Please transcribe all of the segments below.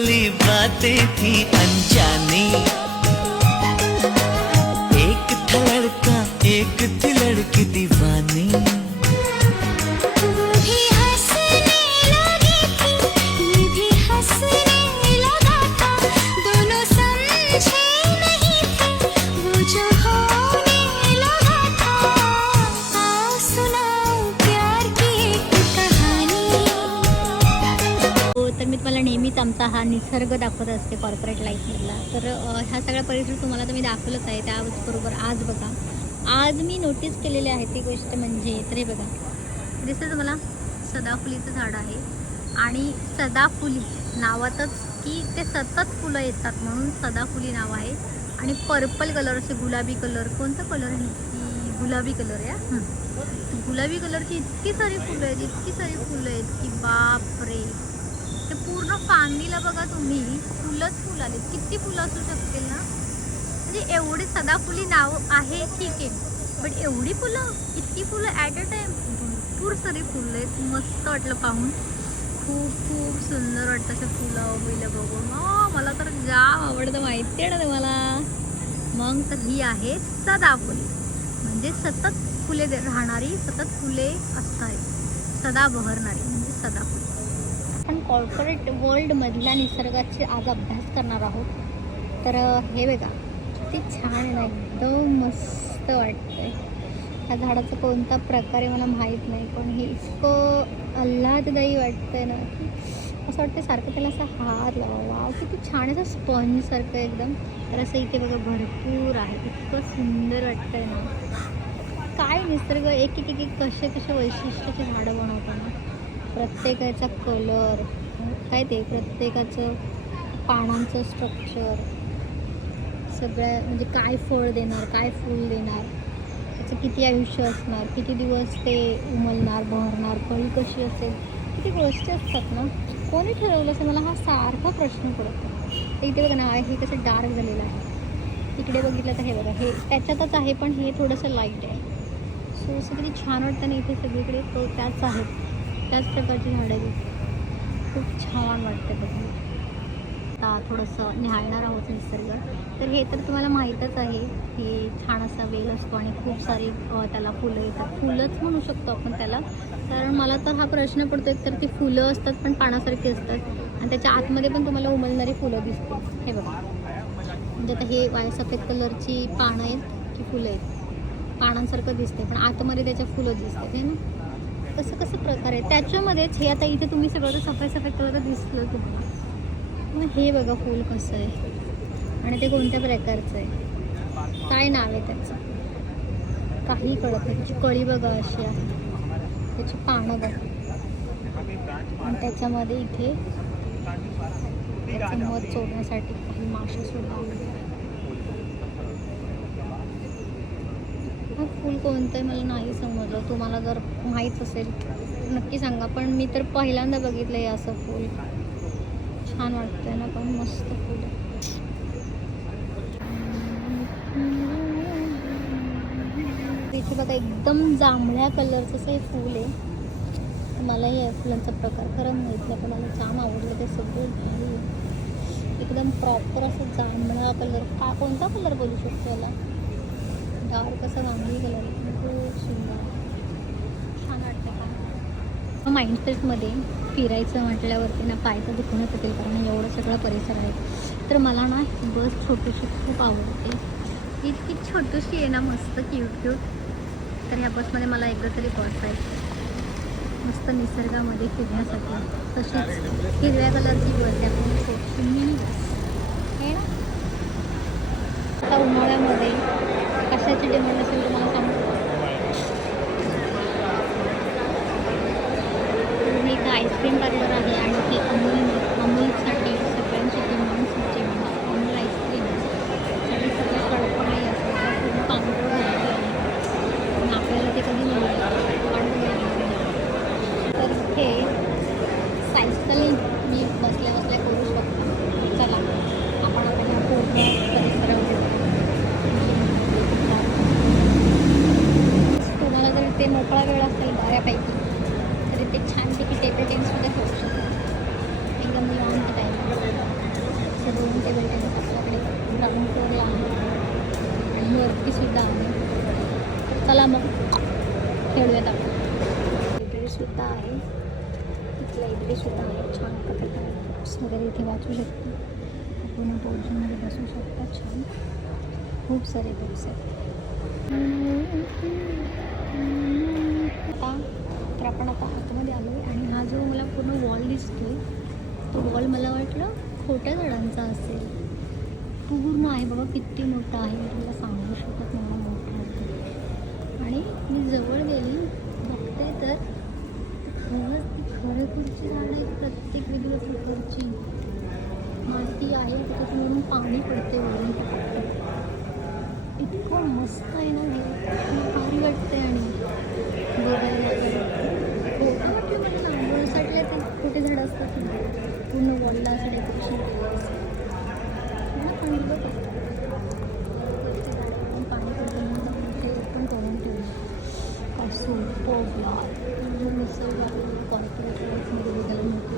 वाली बातें थी अनजानी, एक था लड़का एक थी लड़की दीवानी। तर मी तुम्हाला नेहमीच आमचा हा निसर्ग दाखवत असते कॉर्पोरेट लाईफमधला. तर ह्या सगळ्या परिसर तुम्हाला तर मी दाखवलंच आहे. त्याचबरोबर आज बघा, आज मी नोटीस केलेली आहे ती गोष्ट म्हणजे, तर हे बघा दिसतं तुम्हाला सदाफुलीचं झाड आहे. आणि सदाफुली नावातच की ते सतत फुलं येतात म्हणून सदाफुली नाव आहे. आणि पर्पल कलर असे गुलाबी कलर, कोणता कलर आहे की गुलाबी कलर आहे. गुलाबी कलरची इतकी सारी फुलं आहेत, इतकी सारी फुलं आहेत की बापरे. ते पूर्ण फांदीला बघा तुम्ही फुलंच फुलं आले. किती फुलं असू शकतील ना. म्हणजे एवढी सदाफुली नाव आहे ठीक आहे, बट एवढी फुलं, इतकी फुलं ॲट अ टाईम, भरपूर सारी फुलं आहेत. मस्त वाटलं पाहून, खूप खूप सुंदर वाटतं असं फुलं बिलं बघून. मला तर जाम आवडतं, माहिती आहे ना तुम्हाला. मग तर ही आहे सदाफुली, म्हणजे सतत फुले राहणारी, सतत फुले असणारी, सदा बहरणारी म्हणजे सदाफुली. आपण कॉर्पोरेट वर्ल्डमधल्या निसर्गाचे आज अभ्यास करणार आहोत. तर हे बघा किती छान आहे ना, एकदम मस्त वाटतंय. ह्या झाडाचा कोणता प्रकार आहे मला माहीत नाही, पण हे इतकं आल्हाददायी वाटतंय ना की असं वाटतं सारखं त्याला असा हात लावा. किती छान असं स्पॉन्जसारखं एकदम. तर असं इथे बघा भरपूर आहे, इतकं सुंदर वाटतंय ना. काय निसर्ग एक एक एक कसे कसे वैशिष्ट्याचे झाडं बनवतात ना. प्रत्येकाचा कलर काय, ते प्रत्येकाचं पानांचं स्ट्रक्चर सगळं, म्हणजे काय फळ देणार, काय फूल देणार, त्याचं किती आयुष्य असणार, किती दिवस ते उमलणार, बहरणार, कळी कशी असेल, किती गोष्टी असतात ना. कोणी ठरवलं असेल, मला हा सारखा प्रश्न पडतो. इथे बघा ना, हे कसं डार्क झालेलं आहे. तिकडे बघितलं तर हे बघा, हे त्याच्यातच आहे पण हे थोडंसं लाईट आहे. सो असं किती छान वाटतं ना. इथे सगळीकडे तो त्याच आहेत, त्याच प्रकारची झाडं आहेत. खूप छान वाटतं बघा. आता थोडंसं निहाळणार आहोत निसर्ग. तर हे तर तुम्हाला माहीतच आहे, हे छान असा वेल असतो आणि खूप सारी त्याला फुलं येतात. फुलंच म्हणू शकतो आपण त्याला, कारण मला तर हा प्रश्न पडतो. एक तर ती फुलं असतात पण पानासारखी असतात आणि त्याच्या आतमध्ये पण तुम्हाला उमलणारी फुलं दिसतात. हे बघा, म्हणजे आता हे सफेद कलरची पानं आहेत की फुलं आहेत, पानांसारखं दिसते पण आतमध्ये त्याच्या फुलं दिसतात हे ना. कसं कसं प्रकार आहे त्याच्यामध्येच. हे आता इथे तुम्ही सगळं सफेद सफेद कलर दिसलं तुम्हाला, मग हे बघा फूल कसं आहे आणि ते कोणत्या प्रकारचं आहे, काय नाव आहे त्याचं, काही कळत नाही. त्याची कळी बघा अशी आहे, त्याची पानं बघा, आणि त्याच्यामध्ये इथे त्याचं मध चोरण्यासाठी काही मासे सुद्धा आहे. फूल कोणतं आहे मला नाही समजलं. तुम्हाला जर माहीत असेल नक्की सांगा. पण मी तर पहिल्यांदा बघितलं आहे असं फूल. छान वाटतंय ना, पण मस्त फूल आहे. इथे बघा एकदम जांभळ्या कलरचं असं हे फूल आहे. मला या फुलांचा प्रकार खरंच माहितला, पण मला जाम आवडलं ते सगळं. एकदम प्रॉपर असं जांभळा कलर. का कोणता कलर बोलू शकतो याला, डार्क असा जांभळी कलर. खूप सुंदर, छान वाटतं का. माइंडसेटमध्ये फिरायचं म्हटल्यावरती ना पाय तर दुखूनच येतील, कारण एवढं सगळं परिसर आहे. तर मला ना बस छोटीशी खूप आवडते, इतकी छोटीशी आहे ना, मस्त क्यूट क्यूट. तर ह्या बसमध्ये मला एकदा तरी बसायचं मस्त निसर्गामध्ये फिरण्यासाठी. तशीच हिरव्या कलरची बस आहे, आपली छोटी मिनी बस आहे ना. आता उन्हाळ्यामध्ये कशाची डिमांड असेल तुम्हाला सांगू. एक आईस्क्रीम पार्लर आहे आणि ते अमूलसाठी सगळ्यांची डिमांड सुटते. अमूल आईस्क्रीम आणि सगळ्या कडकणाई असतात, पूर्ण पांढरं झालेलं आहे आणि आपल्याला ते कधी मिळेल तर इथे सायकलिंग मी बसल्या बसल्या करू शकतो. चला आपण आता ह्या पूर्ण परिसरावर. तुम्हाला जर ते मोकळा वेळ असेल बऱ्यापैकी, तर ते छानपैकी टेबल टेनिसमध्ये होऊ शकतो एकदम निवांत टाईम. असे 2 टेबल टेनिस आपल्याकडे ग्राउंड फ्लोअरला आहे आणि वरती सुद्धा आहे. चला मग खेळूयात आपण. लायब्ररीसुद्धा आहे, इथे लायब्ररीसुद्धा आहे. छान प्रकारे बुक्स वगैरे इथे वाचू शकतो. पूर्ण पोर्शनमध्ये बसू शकता. छान खूप सारे बुक्स आहेत. तर आपण आता आतमध्ये आलो आहे आणि हा जो मला पूर्ण वॉल दिसतोय तो वॉल मला वाटलं खोट्या झाडांचा असेल. पूर्ण आहे बघा, किती मोठा आहे मी तुला सांगू शकत नाही मला मोठा आहे. आणि मी जवळ गेली बघते तर खरंच ती खरखुरची झाडं आहेत, प्रत्येक वेगवेगळ्या प्रकारची. माती आहे त्याच्यातून पाणी पडते वरून. इतकं मस्त आहे ना हे, भारी वाटते. आणि बघायला खोटं म्हटलं मला ना, बोलसाटल्या ते खोटे झाडं असतात ना, पूर्ण वॉलला असं डेकोरेशन केलं असतं. पाणी बघ पाणी पडतं म्हणून ते पण करून ठेवलं असो. पोगला पूर्ण निसर्ग कॉर्पोरेट लाईफमध्ये बघायला मिळतो.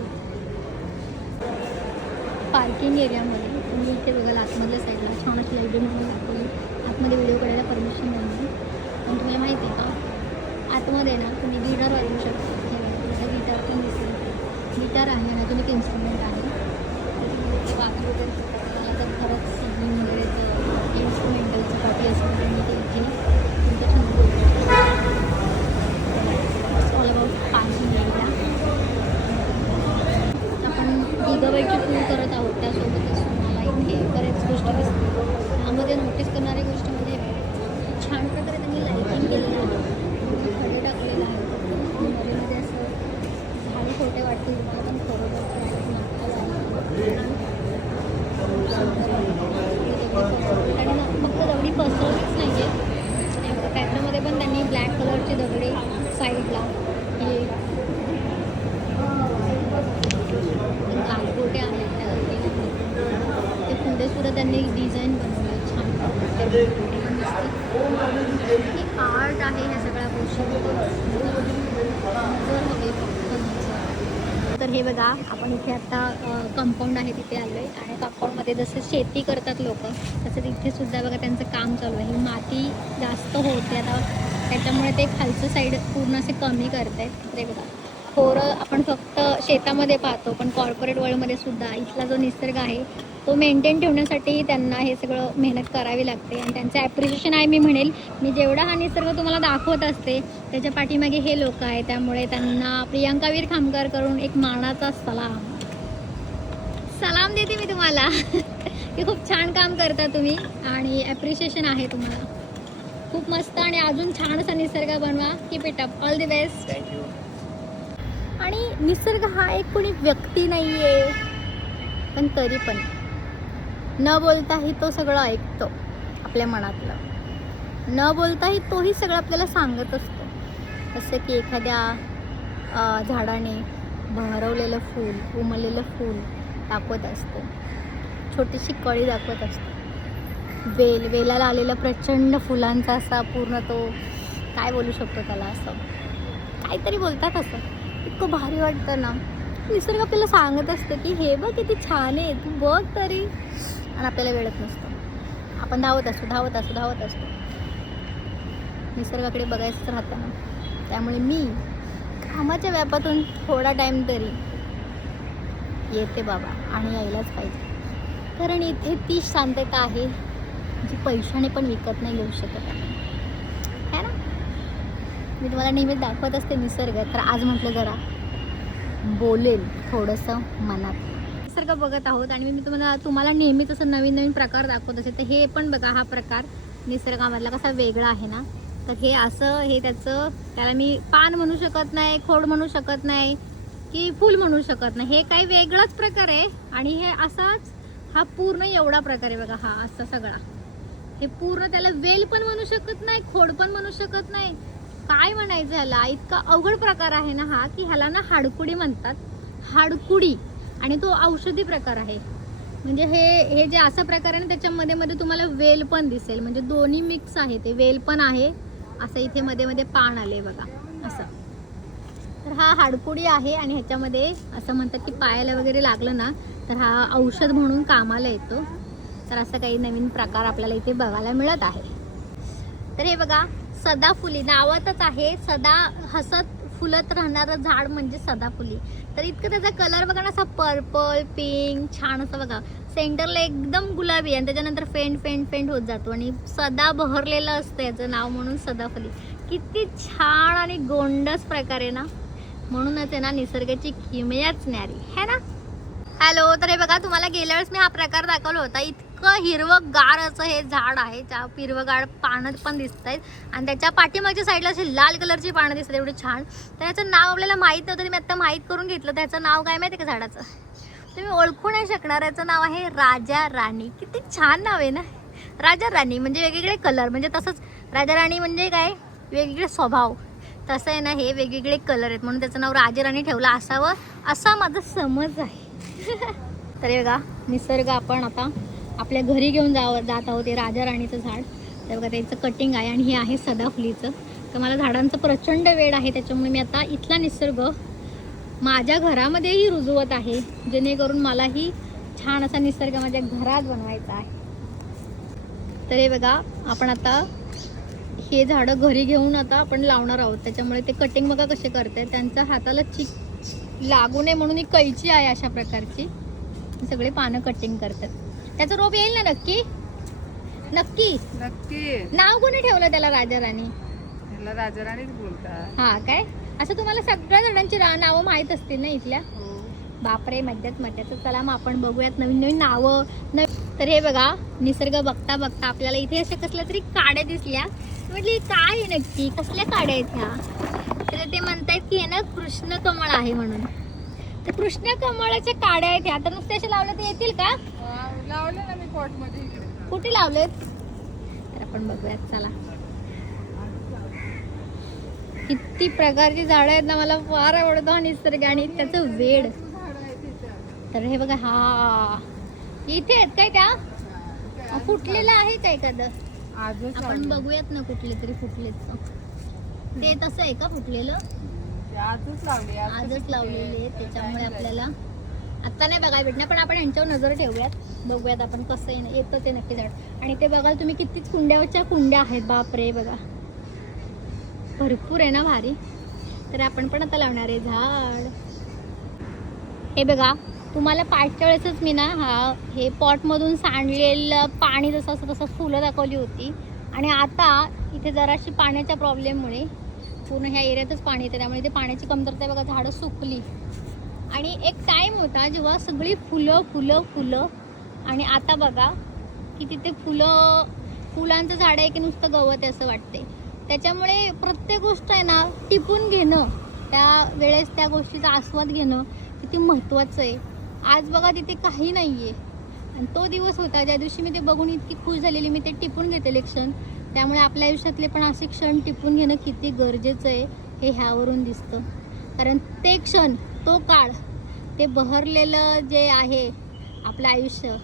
पार्किंग एरियामध्ये तुम्ही इथे बघायला आतमधल्या साईडला छान अशी लायब्ररी म्हणून दाखवली. आतमध्ये व्हिडिओ करायला परमिशन नाही, पण तुम्हाला माहिती आहे का आतमध्ये ना तुम्ही गिटार वाजवू शकता. हे गिटार पण दिसेल, गिटार आहे आणि अजून एक इन्स्ट्रुमेंट आहे. ते वाजवू वगैरे मला तर खरंच सिंगिंग वगैरे तर इन्स्ट्रुमेंटलचं पार्टी असेल तर मी ते इथे तुमचं छंद बोलतो. All about parking area. आपण गिगाबाईटची टूर करत आहोत, त्यासोबतच तुम्हाला इथे बऱ्याच गोष्टी दिसतील. त्यामध्ये नोटीस करणाऱ्या गोष्टी म्हणजे छान प्रकारे त्यांनी लाईटिंग केलेलं आहे, खडे टाकलेलं आहे. मध्ये असं झाडे छोटे वाटतील तुम्हाला, पण खरोखर आणि ना फक्त दगडी पसरवलीच नाही आहे, त्याच्यामध्ये पण त्यांनी ब्लॅक कलरचे दगडे साईडला हे गालगोटे आहेत ते पुढे सुद्धा त्यांनी डिझाईन बनवलं छान. हे आर्ट आहे ह्या सगळ्या गोष्टी. तर हे बघा आपण इथे आता कंपाऊंड आहे तिथे आलो आहे आणि कंपाऊंडमध्ये जसं शेती करतात लोक तसं तिथे सुद्धा बघा त्यांचं काम चालू आहे. ही माती जास्त होते आता त्याच्यामुळे ते खालचं साईड पूर्ण असे कमी करत आहेत. ते बघा खोरं आपण फक्त शेतामध्ये पाहतो, पण कॉर्पोरेट वर्ल्डमध्ये सुद्धा इथला जो निसर्ग आहे तो मेंटेन ठेवण्यासाठी त्यांना हे सगळं मेहनत करावी लागते आणि त्यांचं ॲप्रिशिएशन आहे. मी म्हणेल मी जेवढा हा निसर्ग तुम्हाला दाखवत असते त्याच्या पाठीमागे हे लोक आहे, त्यामुळे त्यांना प्रियांकावीर खामकर करून एक मानाचा सलाम देते मी तुम्हाला की खूप छान काम करता तुम्ही आणि ॲप्रिशिएशन आहे तुम्हाला. खूप मस्त आणि अजून छान असा निसर्ग बनवा. Keep it up. All the best. Thank you. आणि निसर्ग हा एक कोणी व्यक्ती नाही आहे, पण तरी पण न बोलताही तो सगळं ऐकतो आपल्या मनातलं. न बोलताही तोही सगळं आपल्याला सांगत असतो. जसं की एखाद्या झाडाने बहरवलेलं फूल, उमललेलं फूल दाखवत असतो, छोटीशी कळी दाखवत असतो. वेलाला आलेला प्रचंड फुलांचा असा पूर्ण तो काय बोलू शकतो त्याला, असं काहीतरी बोलतात. असं इतकं भारी वाटतं ना. निसर्ग आपल्याला सांगत असतं की हे बघ किती छान आहे, तू बघ तरी. आणि आपल्याला वेळच नसतो, आपण धावत असतो निसर्गाकडे बघायचंच राहतं ना. त्यामुळे मी कामाच्या व्यापातून थोडा टाईम तरी येते बाबा, आणि यायलाच पाहिजे. कारण इथे ती शांतता आहे जी पैशाने पण विकत नाही घेऊ शकत आहे ना. मी तुम्हाला नेहमीच दाखवत असते निसर्ग, तर आज म्हटलं जरा बोलेल थोडंसं मनात. निसर्ग बघत आहोत आणि मी तुम्हाला नेहमीच असं नवीन प्रकार दाखवत असते. तर हे पण बघा, हा प्रकार निसर्गामधला कसा वेगळा आहे ना. तर हे असं, हे त्याला मी पान म्हणू शकत नाही, खोड म्हणू शकत नाही की फूल म्हणू शकत नाही. हे काही वेगळाच प्रकार आहे आणि हे असाच हा पूर्ण एवढा प्रकार आहे बघा. हा असा सगळा हे पूर्ण, त्याला वेल पण म्हणू शकत नाही, खोड पण म्हणू शकत नाही, काय म्हणायचं ह्याला. इतका अवघड प्रकार आहे ना हा, की ह्याला ना हाडकुडी म्हणतात. हाडकुडी. आणि तो औषधी प्रकार आहे. म्हणजे हे जे असा प्रकार आहे ना, त्याच्यामध्ये तुम्हाला वेल पण दिसेल, म्हणजे दोन्ही मिक्स आहे. ते वेल पण आहे, असं इथे मध्ये पान आले बघा असं. तर हा हाडकुडी आहे आणि ह्याच्यामध्ये असं म्हणतात की पायाला वगैरे लागलं ना तर हा औषध म्हणून कामाला येतो. तर असं काही नवीन प्रकार आपल्याला इथे बघायला मिळत आहे. तर हे बघा सदाफुली नावातच आहे, सदा हसत फुलत राहणारं झाड म्हणजे सदाफुली. तर इतकं त्याचा कलर बघा ना, असा पर्पल पिंक छान असं बघा. सेंटरला एकदम गुलाबी आणि त्याच्यानंतर फेंट फेंट फेंट होत जातो आणि सदा बहरलेलं असतं याचं नाव म्हणून सदाफुली. किती छान आणि गोंडस प्रकारे ना, म्हणूनच आहे ना निसर्गाची किमयाच न्यारी है ना. हॅलो, तर हे बघा तुम्हाला गेल्या वेळेस मी हा प्रकार दाखवला होता. इतकं हिरवंगार असं हे झाड आहे, त्या हिरवंगार पानं पण दिसत आहेत आणि त्याच्या पाठीमागच्या साईडला अशी लाल कलरची पानं दिसतात एवढी छान. तर याचं नाव आपल्याला माहीत नव्हतं, मी आता माहीत करून घेतलं. त्याचं नाव काय माहिती का झाडाचं, तुम्ही ओळखू नाही शकणार. याचं नाव आहे राजा राणी. किती छान नाव आहे ना, राजा राणी. म्हणजे वेगवेगळे कलर, म्हणजे तसंच राजा राणी म्हणजे काय वेगवेगळे स्वभाव, तसं आहे ना हे वेगवेगळे कलर आहेत म्हणून त्याचं नाव राजा राणी ठेवलं असावं असा माझा समज आहे. तर हे बघा निसर्ग आपण आता आपल्या घरी घेऊन जात आहोत. हे राजा राणीचं झाड, तर बघा त्याचं कटिंग आहे आणि हे आहे सदाफुलीचं. तर मला झाडांचं प्रचंड वेड आहे, त्याच्यामुळे मी आता इथला निसर्ग माझ्या घरामध्येही रुजवत आहे, जेणेकरून मलाही छान असा निसर्ग माझ्या घरात बनवायचा आहे. तर हे बघा आपण आता हे झाडं घरी घेऊन आता आपण लावणार आहोत. त्याच्यामुळे ते कटिंग बघा कसे करते, त्यांच्या हाताला चिक लागू नये म्हणून ही कैची आहे अशा प्रकारची. सगळे पानं कटिंग करतात. त्याचं रोप येईल ना नक्की नक्की नक्की. नाव कोणी ठेवलं त्याला राजा राणी? ह्याला राजा राणीच बोलतात. हा काय, असं तुम्हाला सगळ्या झाडांची नावं माहीत असतील ना इथल्या? हो. बापरे, मध्यात तर चला मग आपण बघूयात नवीन नवीन नावं. तर हे बघा निसर्ग बघता बघता आपल्याला इथे अशा कसल्या तरी काड्या दिसल्या. म्हटली काय आहे नक्की, कसल्या काड्या आहेत ह्या? तर ते म्हणतायत की हे ना कृष्ण कमळ आहे म्हणून. तर कृष्ण कमळाच्या काड्या आहेत ह्या. तर नुसते असे लावले तर येतील का? लावले ना मी पॉट मध्ये इकडे. कुठे लावलेत तर आपण बघूयात चला. किती प्रकारची झाडं आहेत ना, मला फार आवडतो हा निसर्ग आणि त्याचं वेड. तर हे बघा हा इथे आहेत काय त्या फुटलेलं आहे काय एखादं? आजच आपण बघूयात ना कुठले तरी फुटलेत. ते तसं आहे का फुटलेलं? आजच लावले. आजच लावलेले, त्याच्यामुळे आपल्याला आता नाही बघायला भेटणार, पण आपण यांच्यावर नजर ठेवूयात, बघूयात आपण कसं येतं ते नक्की झाड. आणि ते बघाल तुम्ही कितीच कुंड्यावरच्या कुंड्या आहेत, बापरे बघा भरपूर आहे ना भारी. तर आपण पण आता लावणार आहे झाड. हे बघा तुम्हाला पाठच्या वेळेसच मी ना हे पॉटमधून सांडलेलं पाणी जसं असं तसं फुलं दाखवली होती. आणि आता इथे जराशी पाण्याच्या प्रॉब्लेममुळे पूर्ण ह्या एरियातच पाणी येतं, त्यामुळे इथे पाण्याची कमतरता बघा, झाडं सुकली. आणि एक टाईम होता जेव्हा सगळी फुलं फुलं फुलं आणि आता बघा की तिथे फुलांचं झाड आहे की नुसतं गवत आहे असं वाटते. त्याच्यामुळे प्रत्येक गोष्ट आहे ना टिपून घेणं, त्या वेळेस त्या गोष्टीचा आस्वाद घेणं किती महत्त्वाचं आहे. आज बघा तिथे काही नाही आहे आणि तो दिवस होता ज्या दिवशी मी ते बघून इतकी खुश झालेली, मी ते टिपून घेतलेले क्षण. त्यामुळे आपल्या आयुष्यातले पण असे क्षण टिपून घेणं किती गरजेचं आहे हे ह्यावरून दिसतं. कारण ते क्षण, तो काळ, ते बहरलेलं जे आहे आपलं आयुष्य,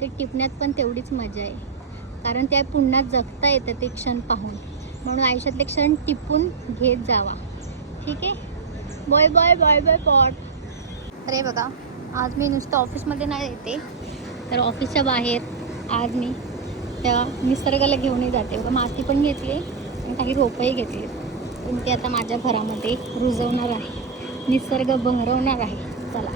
ते टिपण्यात पण तेवढीच मजा आहे. कारण त्या पुन्हा जगता येतं ते क्षण पाहून. म्हणून आयुष्यातले क्षण टिपून घेत जावा. ठीक आहे, बाय बाय बाय बाय पॉट. अरे बघा आज मी नुसतं ऑफिसमध्ये नाही येते, तर ऑफिसच्या बाहेर आज मी त्या निसर्गाला घेऊनही जाते. बघा माती पण घेतली आणि काही रोपंही घेतली. पण ते आता माझ्या घरामध्ये रुजवणार आहे, निसर्ग बहरवणार आहे. चला.